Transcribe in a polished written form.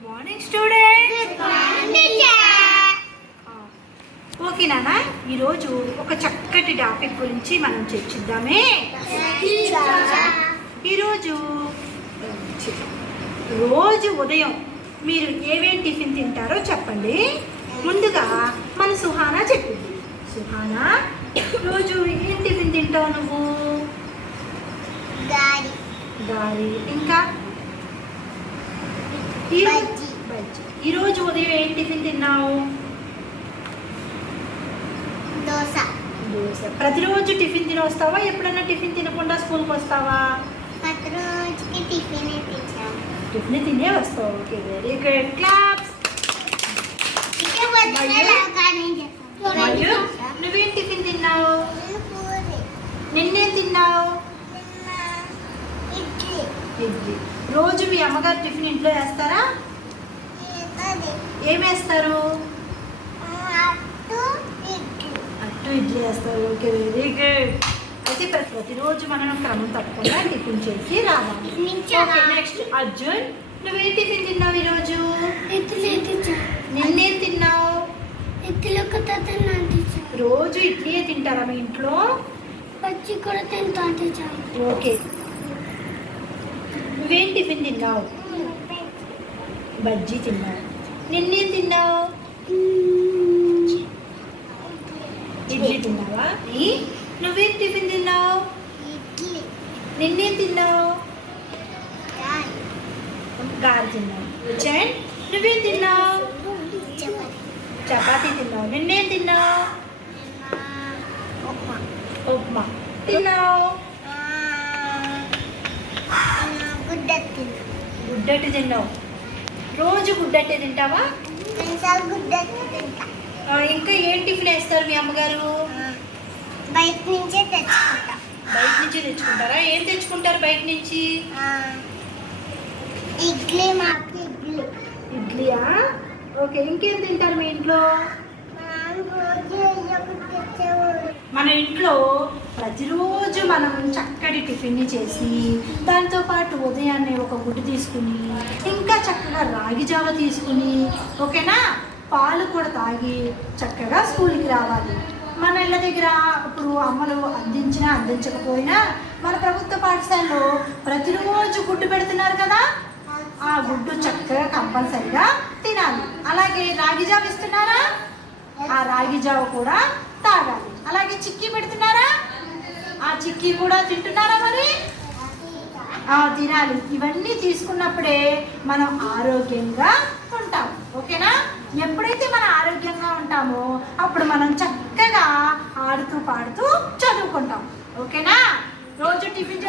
Good morning students. Okay నాన్న, ఈరోజు ఒక చక్కటి టాపిక్ గురించి మనం చర్చిద్దామే. ఈరోజు రోజు ఉదయం మీరు ఏమేం టిఫిన్ తింటారో చెప్పండి. ముందుగా మన సుహానా చెప్పింది. సుహానా, రోజు ఏం టిఫిన్ తింటావు నువ్వు? గారి. ఇంకా ఈరోజు ఉదయం ఏం టిఫిన్ తిన్నావు? దోశ. ప్రతిరోజు టిఫిన్ తిని వస్తావా? ఎప్పుడన్నా టిఫిన్ తినకుండా స్కూల్కి వస్తావా? ప్రతిరోజుకి టిఫిన్ తినే వస్తావు. Okay, very good. క్లాప్స్. నువ్వేం టిఫిన్ తిన్నావు? నిన్నేం తిన్నావు? ఇడ్లీ. రోజు మీ అమ్మగారు టిఫిన్ ఇంట్లో వేస్తారా? ఏం వేస్తారు? అట్టు ఇడ్లీ వేస్తారు. Okay, very good. అయితే ప్రతిరోజు మనం క్రమం తప్పకుండా టిఫిన్ చేసి రావాలి. నెక్స్ట్ అర్జున్, నువ్వేం టిఫిన్ తిన్నావు ఈరోజు? నిన్నేం తిన్నావు? రోజు ఇడ్లీయే తింటారా మీ ఇంట్లో? పచ్చి కూడా తింటా. ఓకే, నువ్వేం టిఫిన్ తిన్నావు? బజ్జీ తిన్నావు. నిన్నేం తిన్నావు? ఇడ్లీ తిన్నావా? నువ్వేం టిఫిన్ తిన్నావు? నిన్నేం తిన్నావు? గారి తిన్నావు. వచ్చాయి. నువ్వేం తిన్నావు? చపాతీ తిన్నావు. నిన్నేం తిన్నావు? ఉప్మా తిన్నావు. గుడ్డట్టు తిన్నావు. రోజు గుడ్డట్టే తింటావా? ఇంకా ఏం టిఫిన్ వేస్తారు మీ అమ్మగారు? బయట నుంచే తెచ్చుకుంటా. బయట నుంచి తెచ్చుకుంటారా? ఏం తెచ్చుకుంటారు బయట నుంచి? ఇడ్లీ. ఇడ్లీయా? ఓకే, ఇంకేం తింటారు మీ ఇంట్లో? మన ఇంట్లో ప్రతిరోజు మనం చక్కటి టిఫిన్ని చేసి దాంతోపాటు ఉదయాన్నే ఒక గుడ్డు తీసుకుని ఇంకా చక్కగా రాగి జావ తీసుకుని, ఓకేనా, పాలు కూడా తాగి చక్కగా స్కూల్కి రావాలి. మన ఇళ్ళ దగ్గర ఇప్పుడు అమ్మలు అందించినా అందించకపోయినా మన ప్రభుత్వ పాఠశాలలో ప్రతిరోజు గుడ్డు పెడుతున్నారు కదా, ఆ గుడ్డు చక్కగా కంపల్సరిగా తినాలి. అలాగే రాగి జావ ఇస్తున్నారా? ఆ రాగి జావ కూడా తాగాలి. అలాగే చిక్కీ పెడుతున్నారా? ఆ చిక్కీ కూడా తింటున్నారా? మరి తినాలి. ఇవన్నీ తీసుకున్నప్పుడే మనం ఆరోగ్యంగా ఉంటాం. ఓకేనా? ఎప్పుడైతే మనం ఆరోగ్యంగా ఉంటామో అప్పుడు మనం చక్కగా ఆడుతూ పాడుతూ చదువుకుంటాం. ఓకేనా? రోజు టిఫిన్